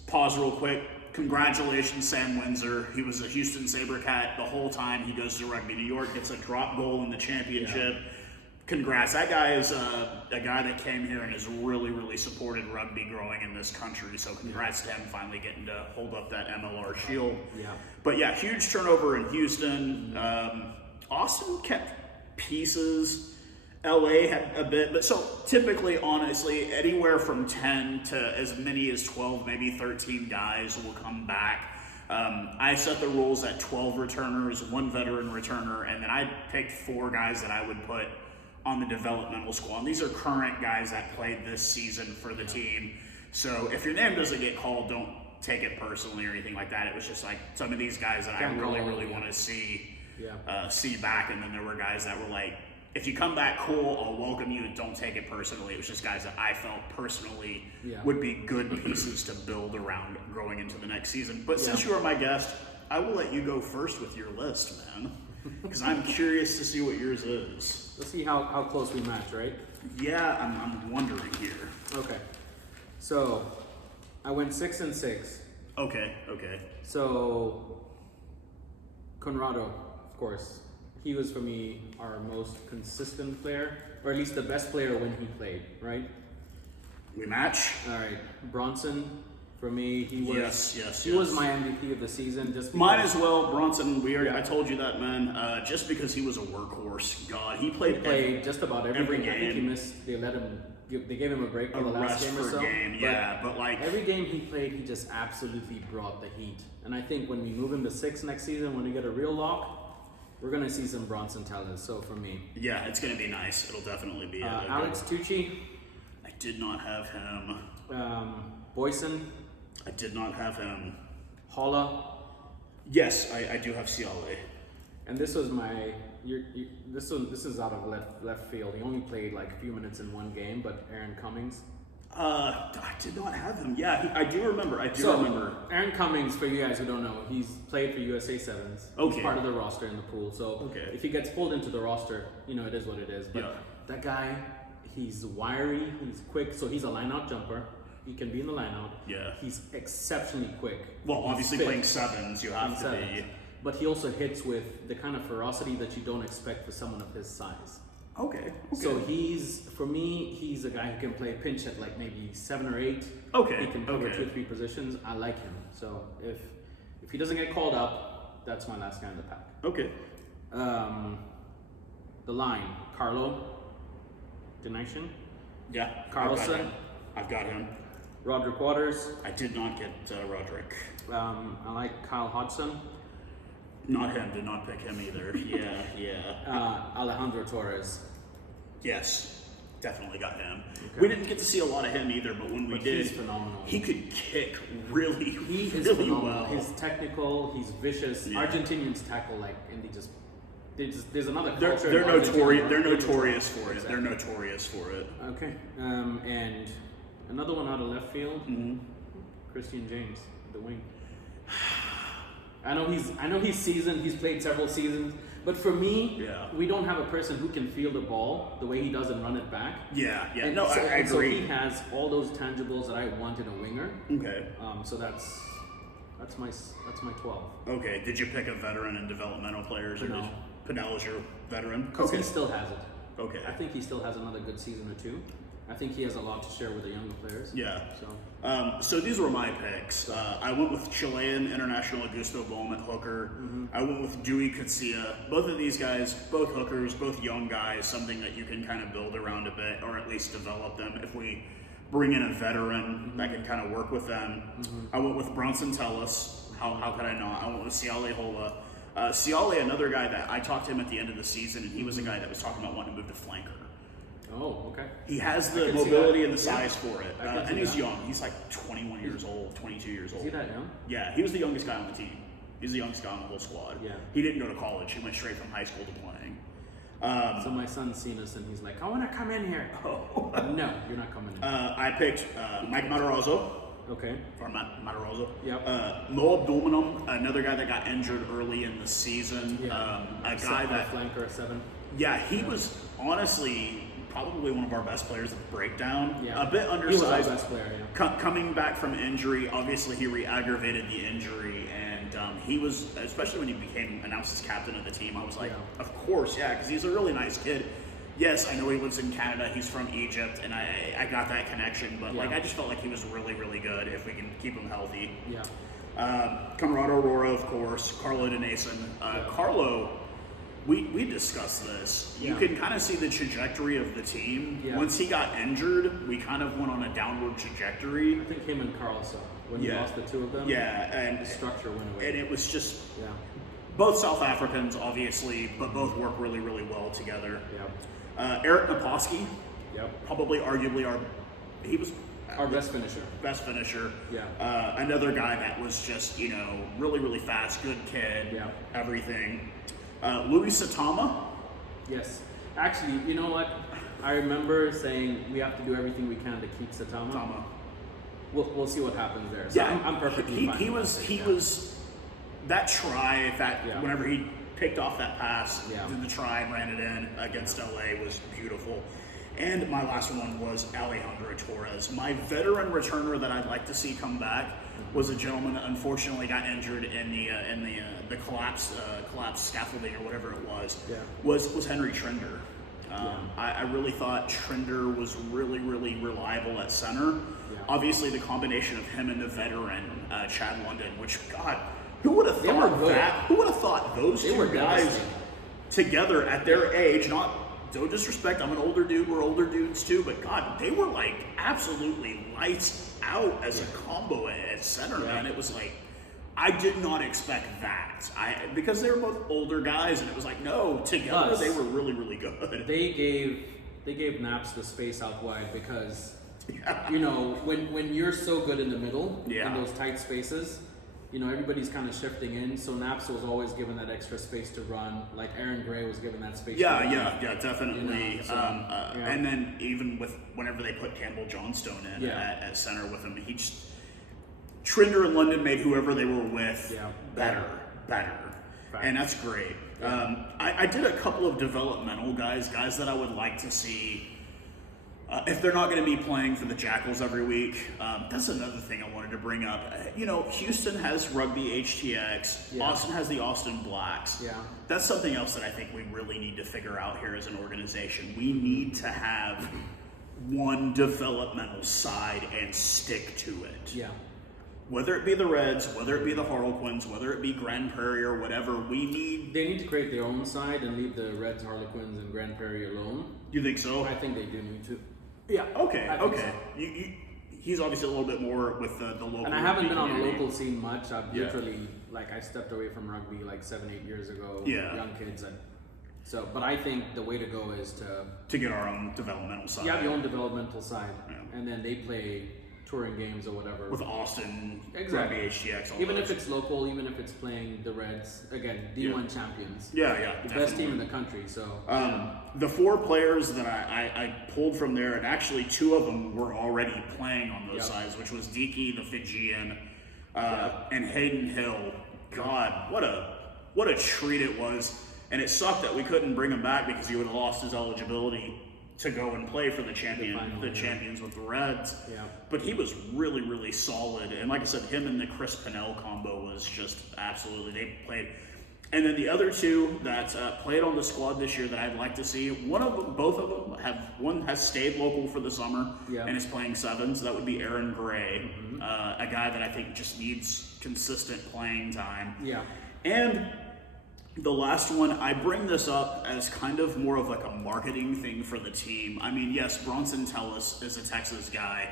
Pause real quick. Congratulations, Sam Windsor. He was a Houston SaberCat the whole time. He goes to Rugby New York, gets a drop goal in the championship. Yeah. Congrats. That guy is a guy that came here and has really, really supported rugby growing in this country. So congrats to him finally getting to hold up that MLR shield. Yeah. But yeah, huge turnover in Houston. Austin kept pieces. LA had a bit. But so typically, honestly, anywhere from 10 to as many as 12, maybe 13 guys will come back. I set the rules at 12 returners, 1 veteran returner, and then I picked 4 guys that I would put on the developmental squad. And these are current guys that played this season for the team. So if your name doesn't get called, don't take it personally or anything like that. It was just like some of these guys that I really want to see back. And then there were guys that were like, if you come back, cool, I'll welcome you, and don't take it personally. It was just guys that I felt personally would be good pieces to build around growing into the next season. But since you are my guest, I will let you go first with your list, man. Because I'm curious to see what yours is. Let's see how close we match, right? Yeah, I'm wondering here. Okay. So, I went 6 and 6. Okay. So, Conrado, of course. He was, for me, our most consistent player, or at least the best player when he played, right? We match. All right. Bronson, for me, he was he was my MVP of the season. Just mine as well, Bronson. I told you that, man. Just because he was a workhorse. God, he played just about every game. I think he missed. They gave him a break for the last game or so. But like every game he played, he just absolutely brought the heat. And I think when we move him to 6 next season, when we get a real lock, we're going to see some Bronson talent. So for me, yeah, it's going to be nice. It'll definitely be. Alex Tucci. I did not have him. Boyson. I did not have him. Holla. Yes, I do have Ciale. And this was my. This is out of left field. He only played like a few minutes in one game, but Aaron Cummings. I did not have him. Yeah, I do remember. Aaron Cummings, for you guys who don't know, he's played for USA Sevens. Okay. He's part of the roster in the pool. So if he gets pulled into the roster, it is what it is. But that guy, he's wiry, he's quick. So he's a line-out jumper. He can be in the line-out. Yeah. He's exceptionally quick. Well, obviously playing sevens, you have to be. But he also hits with the kind of ferocity that you don't expect for someone of his size. Okay. So for me, he's a guy who can play pinch at like maybe 7 or 8. Okay. He can cover 2 or 3 positions. I like him. So if he doesn't get called up, that's my last guy in the pack. Okay. The line, Carlo Denison. Yeah. Carlson. I've got him. Roderick Waters. I did not get Roderick. I like Kyle Hodgson. Not him. Did not pick him either. Yeah. Alejandro Torres. Yes, definitely got him. Okay. We didn't get to see a lot of him either, but when we did, he's phenomenal. He could kick really phenomenal. Well. He's technical. He's vicious. Yeah. Argentinians tackle and there's another culture. They're notorious for it. Exactly. They're notorious for it. Okay. And another one out of left field. Mm-hmm. Christian James, the wing. I know he's seasoned. He's played several seasons. But for me, we don't have a person who can feel the ball the way he does and run it back. Yeah. And I agree. So he has all those tangibles that I want in a winger. Okay. So that's my 12. Okay. Did you pick a veteran and developmental players? No. Pannell is your veteran? Because he still has it. Okay. I think he still has another good season or 2. I think he has a lot to share with the younger players. Yeah. So these were my picks. I went with Chilean international Augusto Bowman hooker. Mm-hmm. I went with Dewey Kutsia. Both of these guys, both hookers, both young guys, something that you can kind of build around a bit, or at least develop them. If we bring in a veteran that can kind of work with them. Mm-hmm. I went with Bronson Tellis. How could I not? I went with Ciale Hola. Ciale, another guy that I talked to him at the end of the season, and he was a guy that was talking about wanting to move to flanker. Oh, okay. He has the mobility and the size for it. And he's young. He's like 21 years old, 22 years old. Is he that young? Yeah, he was the youngest guy on the team. He's the youngest guy on the whole squad. Yeah. He didn't go to college. He went straight from high school to playing. So my son's seen us and he's like, I want to come in here. Oh. No, you're not coming in. I picked Mike Matarazzo. Okay. Or Matarazzo. Yep. Mo Abdulmanum, another guy that got injured early in the season. Yeah. A guy that... flanker, 7. Yeah, he was honestly probably one of our best players at the breakdown. Yeah. A bit undersized. He was our best player, yeah. Coming back from injury, obviously he re-aggravated the injury, and he was, especially when he became announced as captain of the team, I was like, of course, yeah, because he's a really nice kid. Yes, I know he lives in Canada, he's from Egypt, and I got that connection, but like I just felt like he was really, really good if we can keep him healthy. Yeah. Camarado Aurora, of course, Carlo Denason. Carlo, we discussed this. You can kind of see the trajectory of the team. Yeah. Once he got injured, we kind of went on a downward trajectory. I think him and Carl saw when you lost the two of them. Yeah, and the structure went away. And it was just both South Africans, obviously, but both work really, really well together. Yeah. Eric Naposki, probably arguably he was our best finisher. Best finisher. Yeah. Another guy that was just, really, really fast, good kid. Yeah. Everything. Louis Satama. Yes. Actually, you know what? I remember saying we have to do everything we can to keep Satama. We'll see what happens there. So I'm perfectly fine. He was that try, whenever he picked off that pass, did the try and ran it in against LA was beautiful. And my last one was Alejandro Torres. My veteran returner that I'd like to see come back was a gentleman that unfortunately got injured in the collapse scaffolding or whatever it was. Was Henry Trinder. I really thought Trinder was really, really reliable at center. Obviously, the combination of him and the veteran Chad London, which God, who would have thought that? Who would have thought those two guys together at their age? No disrespect, I'm an older dude, we're older dudes too, but God, they were like absolutely lights out as a combo at center, man. It was like, I did not expect that. Because they were both older guys, and it was like, no, together they were really, really good. They gave Naps the space out wide because, when you're so good in the middle, in those tight spaces, everybody's kind of shifting in, so Naps was always given that extra space to run. Like Aaron Gray was given that space to run. Yeah, definitely. And then even with whenever they put Campbell Johnstone in at center with him, Trinder and London made whoever they were with better. And that's great. I did a couple of developmental guys that I would like to see. If they're not going to be playing for the Jackals every week, that's another thing I wanted to bring up. Houston has Rugby HTX. Austin has the Austin Blacks. That's something else that I think we really need to figure out here as an organization. We need to have one developmental side and stick to it. Whether it be the Reds, whether it be the Harlequins, whether it be Grand Prairie or whatever, they need to create their own side and leave the Reds, Harlequins, and Grand Prairie alone. You think so? I think they do need to. Yeah. Okay. So. He's obviously a little bit more with the local. And I haven't been on the local scene much. I've literally I stepped away from rugby 7-8 years ago. Young kids, but I think the way to go is to get our own developmental side. You have your own developmental side, and then they play touring games or whatever with Austin, Rugby HTX. Even if it's local, even if it's playing the Reds, again, D1 champions. The best team in the country. So the 4 players that I pulled from there, and actually 2 of them were already playing on those sides, which was Deke, the Fijian, and Hayden Hill. God, what a treat it was, and it sucked that we couldn't bring him back because he would have lost his eligibility to go and play for the champions with the Reds. But he was really, really solid. And like I said, him and the Chris Pannell combo was just absolutely, they played. And then the other 2 that played on the squad this year that I'd like to see, both of them one has stayed local for the summer and is playing 7s. That would be Aaron Gray, a guy that I think just needs consistent playing time. And the last one, I bring this up as kind of more of a marketing thing for the team. I mean, yes, Bronson Tellis is a Texas guy.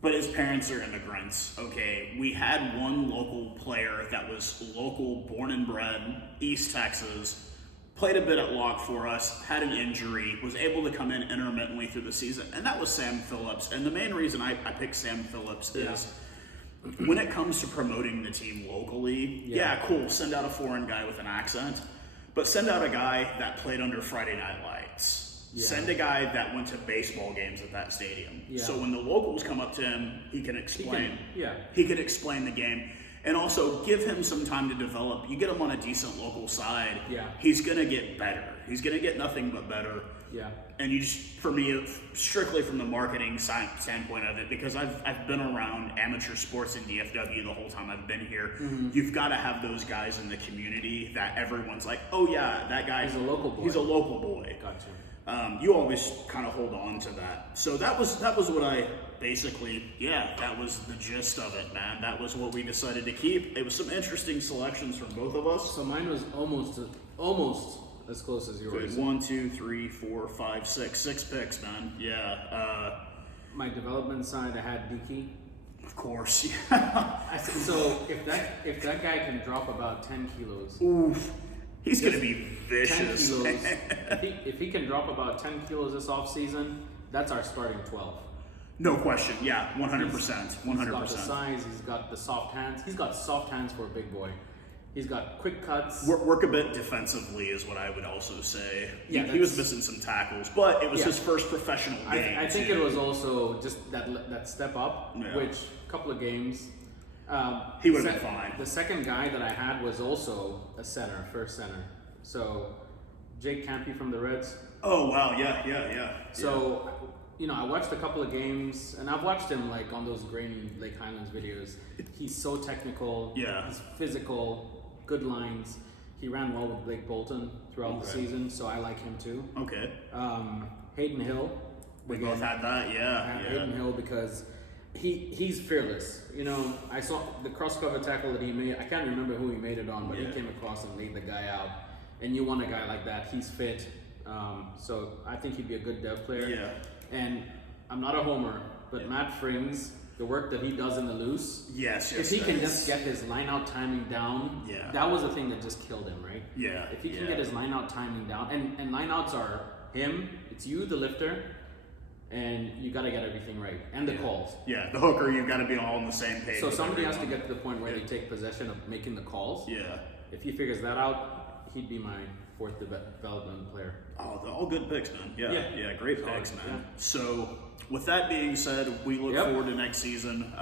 But his parents are immigrants, okay? We had one local player that was local, born and bred, East Texas, played a bit at lock for us, had an injury, was able to come in intermittently through the season, and that was Sam Phillips. And the main reason I picked Sam Phillips is when it comes to promoting the team locally, yeah, cool, send out a foreign guy with an accent, but send out a guy that played under Friday Night Lights. Yeah. Send a guy that went to baseball games at that stadium. Yeah. So when the locals come up to him, he can explain. He can explain the game. And also give him some time to develop. You get him on a decent local side, he's going to get better. He's going to get nothing but better. Yeah. And you just, for me, strictly from the marketing standpoint of it, because I've been around amateur sports in DFW the whole time I've been here, you've got to have those guys in the community that everyone's like, oh yeah, that guy, he's a local boy. He's a local boy. Gotcha. You always kind of hold on to that. So that was what I basically, that was the gist of it, man. That was what we decided to keep. It was some interesting selections from both of us. So mine was almost as close as yours. Good. 1, 2, 3, 4, 5, 6. 6 picks, man. Yeah. My development side, I had Dickey. Of course, yeah. So if that guy can drop about 10 kilos. Oof. He's going to be vicious. 10 kilos. if he can drop about 10 kilos this offseason, that's our starting 12. No question. Yeah, 100%. 100%. He's got the size. He's got the soft hands. He's got soft hands for a big boy. He's got quick cuts. Work a bit defensively is what I would also say. Yeah, he was missing some tackles, but it was his first professional game. I think it was also just that step up, which a couple of games. He would have been fine. The second guy that I had was also a first center. So, Jake Campy from the Reds. Oh, wow, yeah. So, I watched a couple of games, and I've watched him like on those grainy Lake Highlands videos. He's so technical. Yeah. He's physical, good lines. He ran well with Blake Bolton throughout the season, so I like him too. Okay. Hayden Hill. We both had that, Hayden Hill because he's fearless. I saw the cross-cover tackle that he made. I can't remember who he made it on, but he came across and laid the guy out. And you want a guy like that. He's fit. So I think he'd be a good dev player. Yeah. And I'm not a homer, but Matt Frings, the work that he does in the loose. Yes. If he can just get his line-out timing down, that was the thing that just killed him, right? Yeah. If he can get his line-out timing down, and line-outs are him, it's you, the lifter, and you got to get everything right, and the calls. Yeah, the hooker, you've got to be all on the same page. So somebody has to get to the point where they take possession of making the calls. Yeah. If he figures that out, he'd be my fourth development player. Oh, all good picks, man. Yeah, great picks, man. Yeah. So, with that being said, we look forward to next season.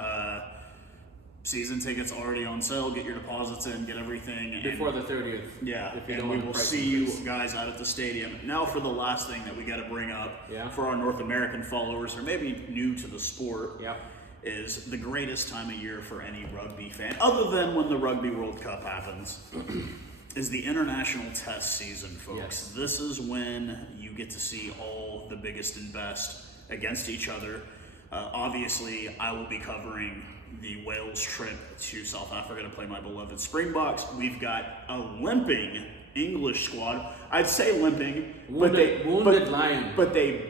Season tickets already on sale. Get your deposits in, get everything. Before the 30th. Yeah, and we will see you guys out at the stadium. Now for the last thing that we got to bring up for our North American followers, or maybe new to the sport, is the greatest time of year for any rugby fan, other than when the Rugby World Cup happens, is the international test season, folks. Yes. This is when you get to see all the biggest and best against each other. Obviously, I will be covering the Wales trip to South Africa to play my beloved Springboks. We've got a limping English squad. I'd say limping, but they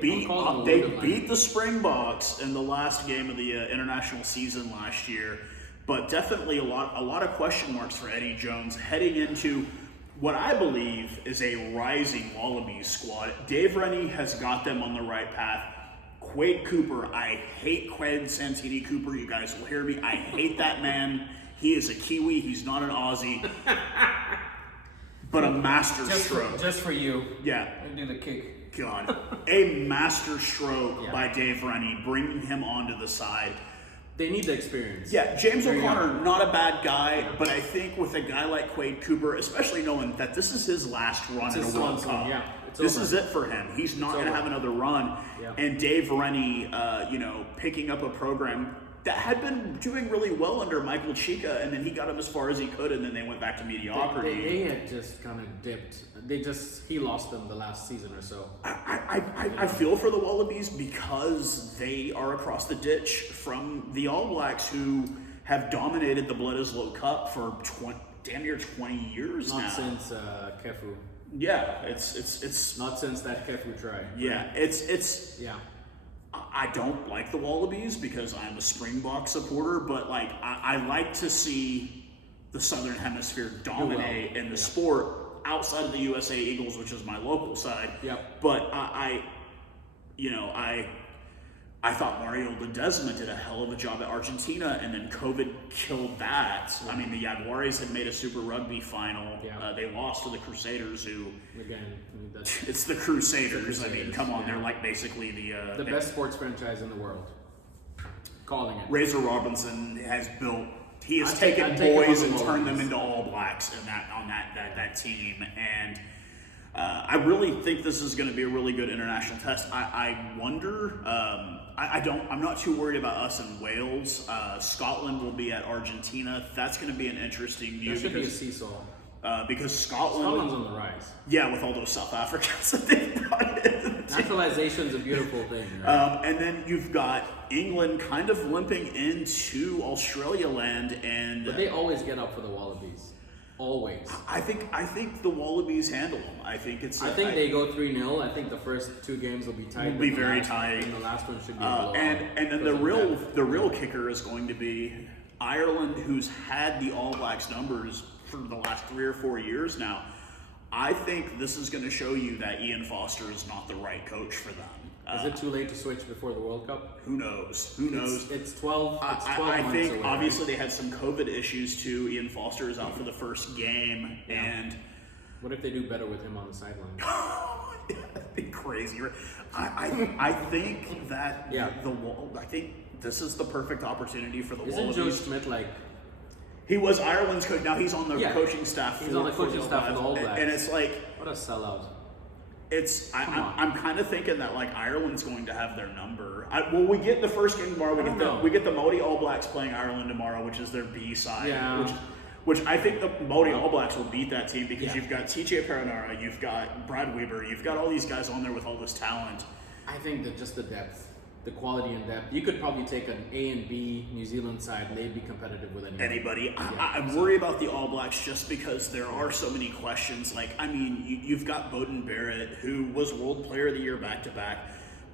beat the Springboks in the last game of the international season last year. But definitely a lot of question marks for Eddie Jones heading into what I believe is a rising Wallabies squad. Dave Rennie has got them on the right path. Quade Cooper, I hate Quade Santini Cooper. You guys will hear me. I hate that man. He is a Kiwi. He's not an Aussie. But a master stroke. Just for you. Yeah. And do the kick. God. A master stroke by Dave Rennie, bringing him onto the side. They need the experience. Yeah, James O'Connor, not a bad guy, but I think with a guy like Quade Cooper, especially knowing that this is his last run in a World Cup, this is it for him. He's not going to have another run. Yeah. And Dave Rennie, picking up a program that had been doing really well under Michael Chica, and then he got him as far as he could, and then they went back to mediocrity. They had just kind of dipped. He lost them the last season or so. I feel for the Wallabies because they are across the ditch from the All Blacks, who have dominated the Bledisloe Cup for damn near 20 years now. Not since Kefu. Yeah, it's not since that Kefu try. Yeah, it's. I don't like the Wallabies because I'm a Springbok supporter, but like I like to see the Southern Hemisphere dominate in the sport outside of the USA Eagles, which is my local side. Yep. But I thought Mario Ledesma did a hell of a job at Argentina, and then COVID killed that. Yeah. I mean, the Jaguares had made a Super Rugby final. Yeah. They lost to the Crusaders, who... Again, it's the Crusaders. I mean, come on, they're like basically the best sports franchise in the world. Calling it. Razor Robinson has built... He has taken boys and turned them into All Blacks on that team, and... I really think this is going to be a really good international test. I wonder. I'm not too worried about us in Wales. Scotland will be at Argentina. That's going to be an interesting view. That should be a seesaw. Because Scotland's on the rise. Yeah, with all those South Africans that they brought in. Naturalization's a beautiful thing. Right? And then you've got England kind of limping into Australia land, but they always get up for the Wallabies. Always. I think the Wallabies handle them. I think they go 3-0. I think the first 2 games will be tight. Will be very tight. And the last one should be a blowout. And then the real kicker is going to be Ireland, who's had the All Blacks numbers for the last 3 or 4 years now. I think this is going to show you that Ian Foster is not the right coach for them. Is it too late to switch before the World Cup? Who knows? It's 12 I months think away, obviously right? they had some COVID issues too. Ian Foster is out for the first game, and what if they do better with him on the sideline? That'd be crazy. I think that I think this is the perfect opportunity for the Wallabies. Isn't Joe Schmidt like? He was Ireland's coach. Now he's on the coaching staff. He's on the coaching staff for the All Blacks, and it's like what a sellout. I'm kind of thinking that like Ireland's going to have their number. We get the first game tomorrow. We get the Māori All Blacks playing Ireland tomorrow, which is their B side. Yeah. Which I think the Māori All Blacks will beat that team because you've got TJ Perenara, you've got Brad Weber, you've got all these guys on there with all this talent. I think that just the depth, the quality and depth. You could probably take an A and B New Zealand side, and they'd be competitive with anybody. I worry about the All Blacks just because there are so many questions. Like, I mean, you've got Beauden Barrett, who was World Player of the Year back-to-back,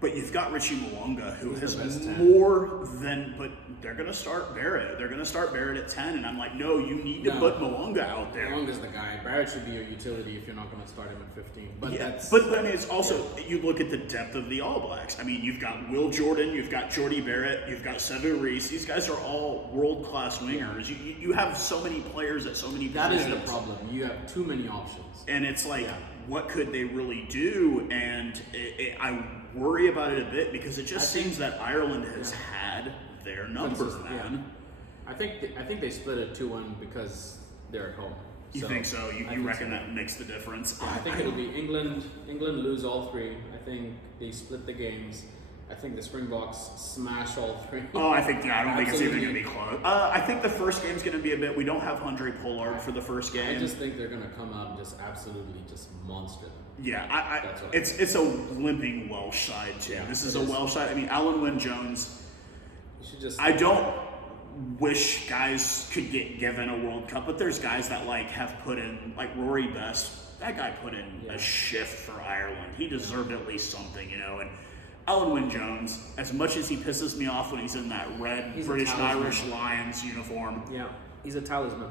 but you've got Richie Mo'unga, who has more than, but they're going to start Barrett. They're going to start Barrett at 10, and I'm like, no, you need to put Mo'unga out there. Mo'unga's the guy. Barrett should be your utility if you're not going to start him at 15. But but I mean, it's also, you look at the depth of the All Blacks. I mean, you've got Will Jordan, you've got Jordy Barrett, you've got Sevu Reece. These guys are all world-class wingers. You have so many players at so many positions. That is the problem. You have too many options. And it's like, what could they really do? And I worry about it a bit because it just seems that Ireland has had their number, man. I think they split it 2-1 because they're at home. You think so? You reckon that makes the difference? Yeah, I think it'll be England lose all 3. I think they split the games. I think the Springboks smash all 3. Oh, I don't think it's even going to be close. I think the first game's going to be a bit. We don't have Andre Pollard for the first game. I just think they're going to come out and just absolutely just monster them. Yeah, it's a limping Welsh side too. Yeah, this is a Welsh side. I mean, Alan Wynne-Jones. I don't wish guys could get given a World Cup, but there's guys that have put in, like Rory Best. That guy put in a shift for Ireland. He deserved at least something, And Alan Wynne-Jones, as much as he pisses me off when he's in that red British and Irish Lions uniform. Yeah, he's a talisman.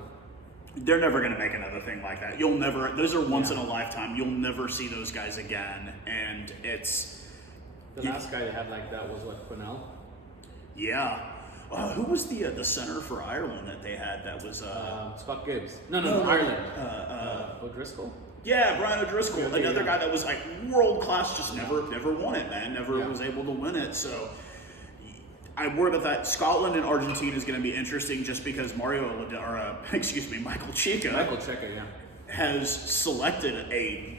They're never going to make another thing like that. You'll never, those are once in a lifetime. You'll never see those guys again. And it's... The last guy they had like that was Pannell? Yeah. Who was the center for Ireland that they had that was... Scott Gibbs. No, Ireland. O'Driscoll? Yeah, Brian O'Driscoll, another guy that was world class, just never won it, man. Never was able to win it. So I worry about that. Scotland and Argentina is going to be interesting, just because Michael Cheika, has selected a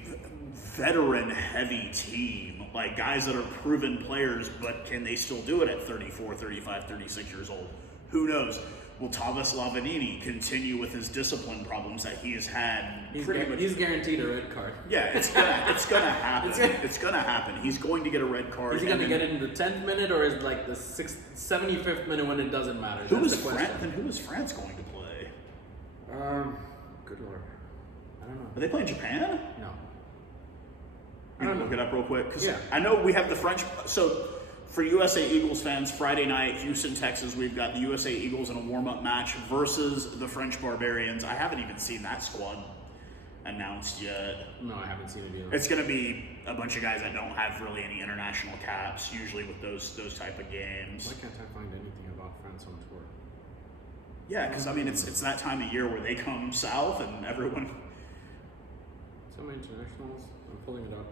veteran-heavy team, like guys that are proven players, but can they still do it at 34, 35, 36 years old? Who knows? Will Thomas Lavanini continue with his discipline problems that he has had? He's guaranteed a red card. Yeah, it's gonna happen. It's gonna happen. He's going to get a red card. Is he gonna get it in the 10th minute, or is like the 75th minute when it doesn't matter? Who is France going to play? Good lord, I don't know. Are they playing Japan? No. I don't look it up real quick because I know we have the French. So for USA Eagles fans, Friday night, Houston, Texas, we've got the USA Eagles in a warm-up match versus the French Barbarians. I haven't even seen that squad announced yet. No, I haven't seen it either. It's going to be a bunch of guys that don't have really any international caps, usually with those type of games. Why can't I find anything about France on tour? Yeah, because, I mean, it's that time of year where they come south and everyone... Some internationals? I'm pulling it up.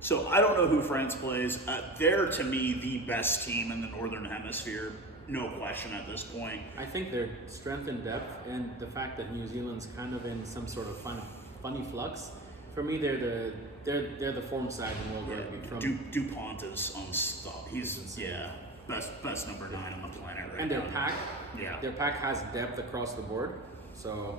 So I don't know who France plays. They're, to me, the best team in the Northern Hemisphere. No question at this point. I think their strength and depth, and the fact that New Zealand's kind of in some sort of funny flux. For me, they're the form side in world rugby. From Dupont is unstoppable. He's best number 9 on the planet right and now. Their pack has depth across the board. So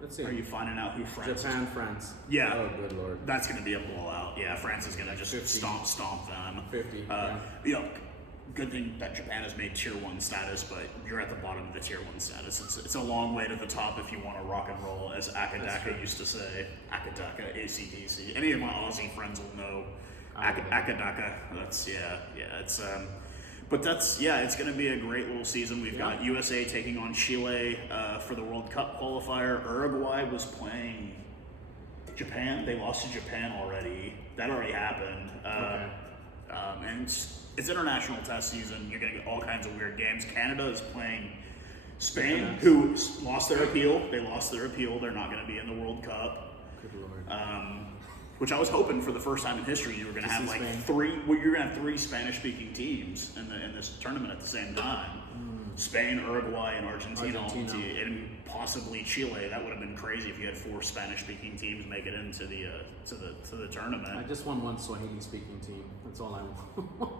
let's see. Are you finding out who France Japan, is? France. Yeah. Oh, good lord. That's going to be a blowout. Yeah, France is going to just 50. stomp them. 50. You know, good thing that Japan has made tier 1 status, but you're at the bottom of the tier 1 status. It's a long way to the top if you want to rock and roll, as Akadaka used to say. Akadaka, ACDC. Any of my Aussie friends will know Akadaka. That's, it's... But it's going to be a great little season. We've got USA taking on Chile for the World Cup qualifier. Uruguay was playing Japan. They lost to Japan already. That already happened. And it's international test season. You're going to get all kinds of weird games. Canada is playing Spain, who lost their appeal. They lost their appeal. They're not going to be in the World Cup. Good lord. Which I was hoping for the first time in history you were going to have like Spain. you're going to have 3 Spanish-speaking teams in this tournament at the same time. Spain, Uruguay, and Argentina. And possibly Chile. That would have been crazy if you had 4 Spanish-speaking teams make it into the to the tournament. I just want one Swahili-speaking team. That's all I want.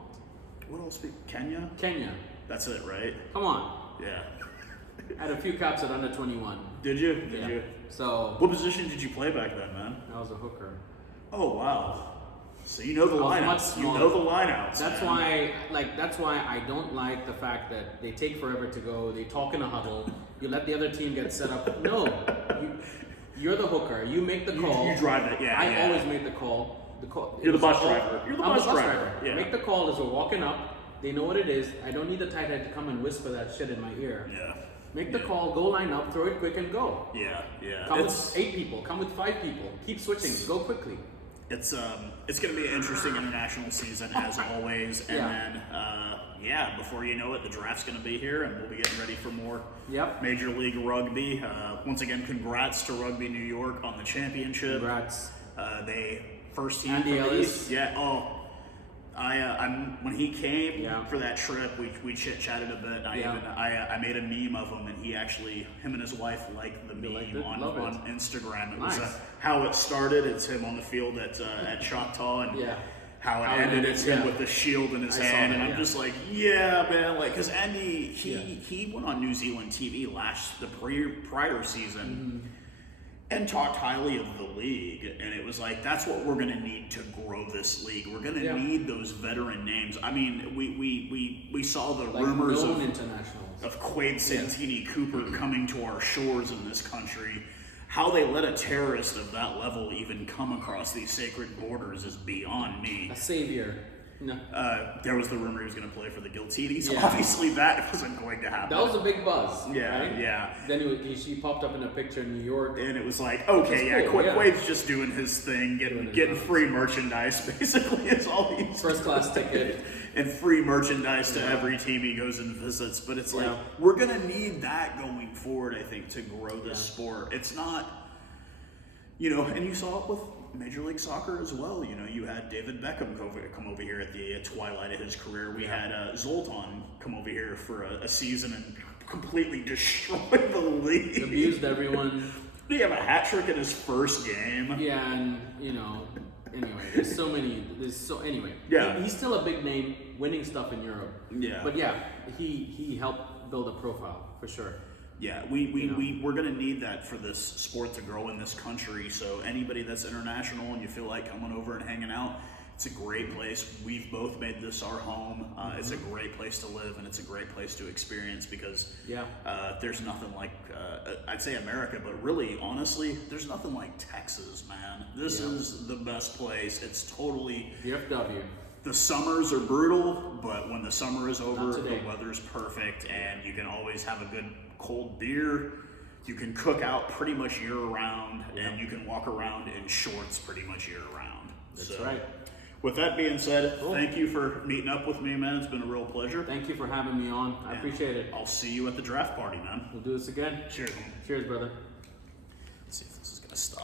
What else? Kenya? Kenya. That's it, right? Come on. Yeah. I had a few caps at under 21. Did you? Did you? So. What position did you play back then, man? I was a hooker. Oh wow! So you know the lineouts. You know the lineouts. That's why I don't like the fact that they take forever to go. They talk in a huddle. You let the other team get set up. No, you're the hooker. You make the call. You drive it. Yeah. I always make the call. You're the bus driver. You're the I'm bus the bus driver. Yeah. Make the call as we're walking up. They know what it is. I don't need the tight head to come and whisper that shit in my ear. Yeah. Make the call. Go line up. Throw it quick and go. Yeah. Come with 8 people. Come with 5 people. Keep switching. Go quickly. It's going to be an interesting international season as always, and then before you know it, the draft's going to be here, and we'll be getting ready for more Major League Rugby. Once again, congrats to Rugby New York on the championship. Congrats. They first team Andy from the Ellis. East. Yeah. Oh. When he came for that trip, we chit-chatted a bit. I made a meme of him, and him and his wife liked the meme on Instagram. It was how it started. It's him on the field at Choctaw, and how it ended. It's him with the shield in his hand, and I'm just like, yeah, man, like, because Andy, he went on New Zealand TV the prior season. And talked highly of the league, and it was like, that's what we're going to need to grow this league. We're going to need those veteran names. I mean, we saw the rumors of Quade Santini Cooper coming to our shores in this country. How they let a terrorist of that level even come across these sacred borders is beyond me. A savior. No. There was the rumor he was going to play for the Giltinis. Obviously, that wasn't going to happen. That was a big buzz. Yeah. Then she popped up in a picture in New York. And it was like, okay, cool, Quade's just doing his thing, getting free merchandise, basically, is all he's First class ticket. And free merchandise to every team he goes and visits. But it's like, we're going to need that going forward, I think, to grow this sport. It's not, and you saw it with Major League Soccer as well. You had David Beckham come over here at the twilight of his career. We had Zoltan come over here for a season and completely destroy the league. Abused everyone. Did he have a hat trick in his first game? Yeah, and anyway, anyway. Yeah. He's still a big name, winning stuff in Europe. Yeah. But he helped build a profile for sure. Yeah, we're going to need that for this sport to grow in this country. So anybody that's international and you feel like coming over and hanging out, it's a great place. We've both made this our home. It's a great place to live, and it's a great place to experience because there's nothing like, I'd say America, but really, honestly, there's nothing like Texas, man. This is the best place. It's totally... DFW. the summers are brutal, but when the summer is over, the today. weather's perfect, and you can always have a good cold beer. You can cook out pretty much year round, and you can walk around in shorts pretty much year round. That's right. With that being said, Cool. thank you for meeting up with me, man. It's been a real pleasure. Thank you for having me on. I appreciate it. I'll see you at the draft party, man. We'll do this again. Cheers. Cheers, brother. Let's see if this is gonna stop.